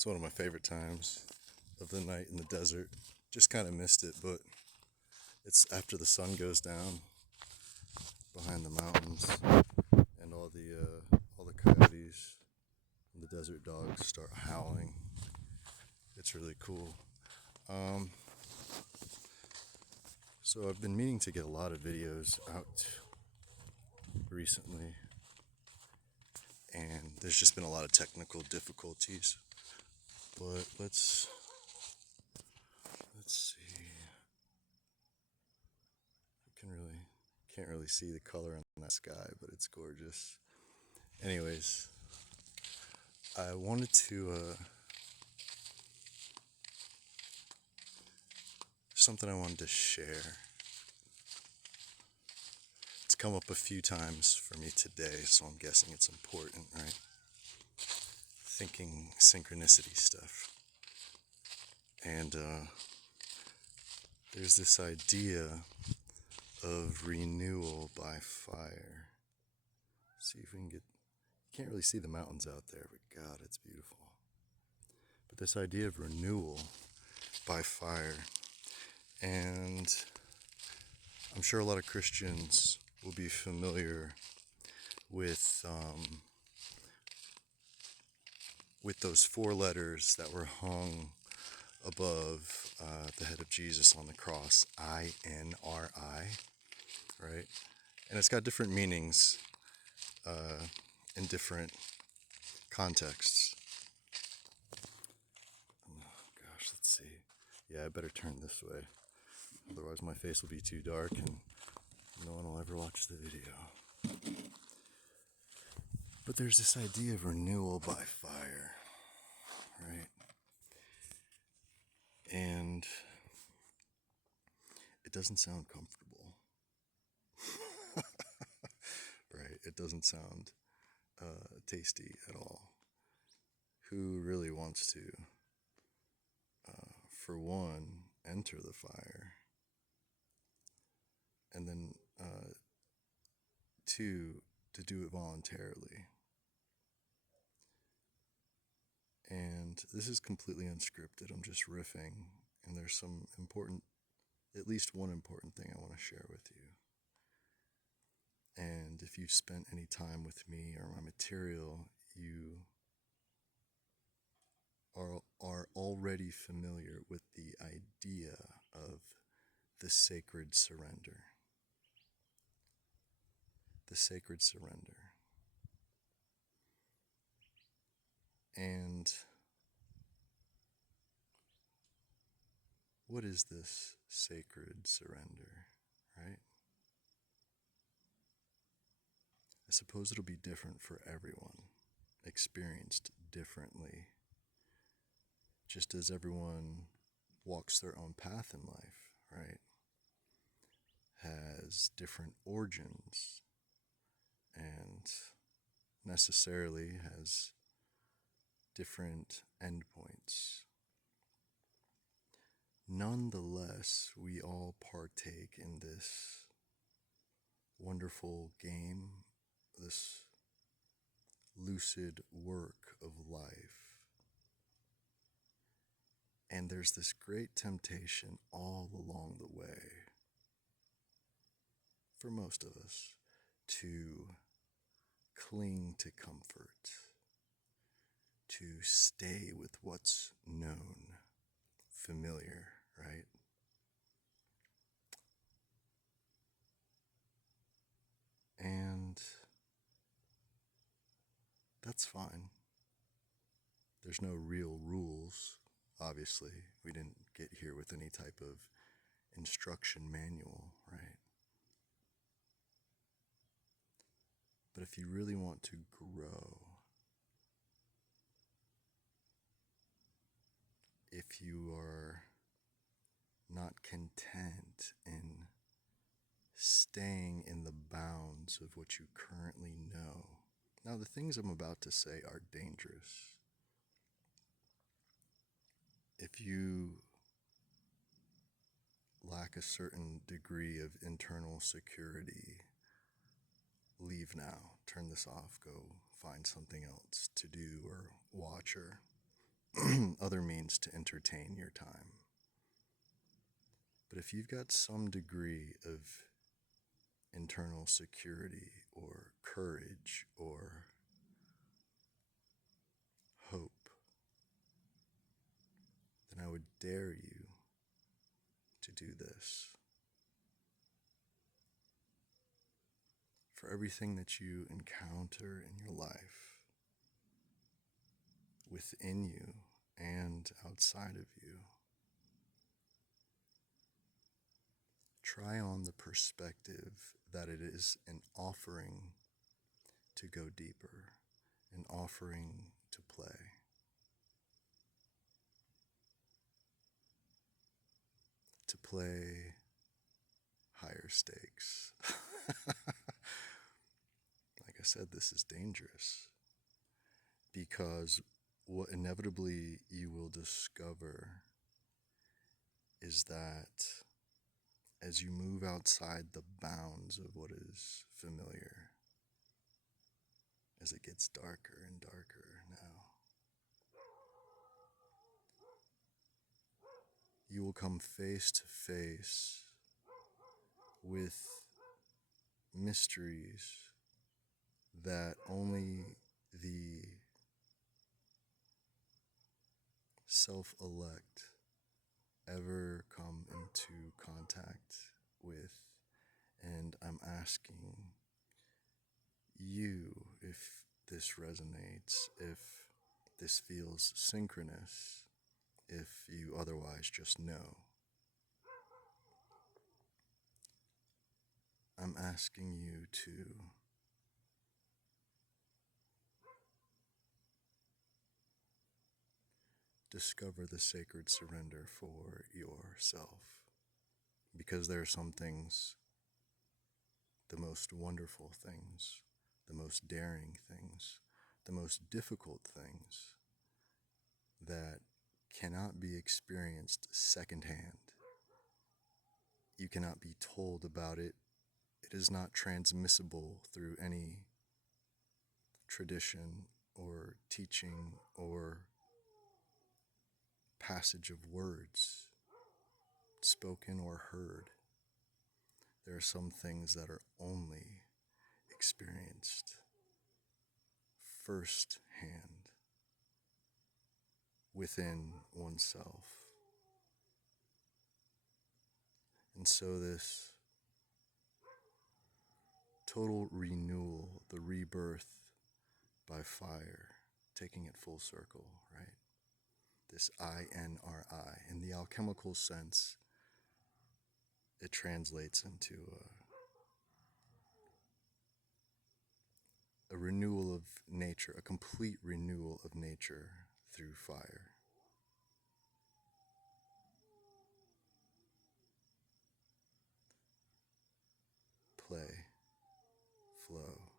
It's one of my favorite times of the night in the desert. Just kind of missed it, but it's after the sun goes down behind the mountains and all the coyotes and the desert dogs start howling. It's really cool. Um, so I've been meaning to get a lot of videos out recently, and there's just been a lot of technical difficulties. But let's see. I can't really see the color on that sky, but it's gorgeous. Anyways, I wanted to something I wanted to share. It's come up a few times for me today, so I'm guessing it's important, right? Thinking synchronicity stuff. And there's this idea of renewal by fire. See if we can get. You can't really see the mountains out there, but God, it's beautiful. But this idea of renewal by fire, and I'm sure a lot of Christians will be familiar with those four letters that were hung above the head of Jesus on the cross, INRI, right? And it's got different meanings in different contexts. Oh gosh, let's see. Yeah, I better turn this way. Otherwise my face will be too dark and no one will ever watch the video. But there's this idea of renewal by fire, right? And it doesn't sound comfortable, right? It doesn't sound tasty at all. Who really wants to, for one, enter the fire, and then two, to do it voluntarily? And this is completely unscripted. I'm just riffing, and there's some important, at least one important thing I want to share with you. And if you've spent any time with me or my material, you are already familiar with the idea of the sacred surrender. The sacred surrender. And what is this sacred surrender, right? I suppose it'll be different for everyone, experienced differently, just as everyone walks their own path in life, right? Has different origins and necessarily has different endpoints. Nonetheless, we all partake in this wonderful game, this lucid work of life. And there's this great temptation all along the way, for most of us, to cling to comfort, to stay with what's known, familiar, right? And that's fine. There's no real rules, obviously. We didn't get here with any type of instruction manual, right? But if you really want to grow, if you are not content in staying in the bounds of what you currently know. Now, the things I'm about to say are dangerous. If you lack a certain degree of internal security, leave now. Turn this off. Go find something else to do or watch or other means to entertain your time. But if you've got some degree of internal security or courage or hope, then I would dare you to do this. For everything that you encounter in your life, within you and outside of you, try on the perspective that it is an offering to go deeper, an offering to play. To play higher stakes. Like I said, this is dangerous because what inevitably you will discover is that as you move outside the bounds of what is familiar, as it gets darker and darker now, you will come face to face with mysteries that only the self-elect ever come into contact with. And I'm asking you if this resonates, if this feels synchronous, if you otherwise just know. I'm asking you to discover the sacred surrender for yourself. Because there are some things, the most wonderful things, the most daring things, the most difficult things that cannot be experienced secondhand. You cannot be told about it. It is not transmissible through any tradition or teaching or passage of words, spoken or heard. There are some things that are only experienced firsthand within oneself. And so this total renewal, the rebirth by fire, taking it full circle, right? This INRI, in the alchemical sense, it translates into a renewal of nature, a complete renewal of nature through fire. Play, flow.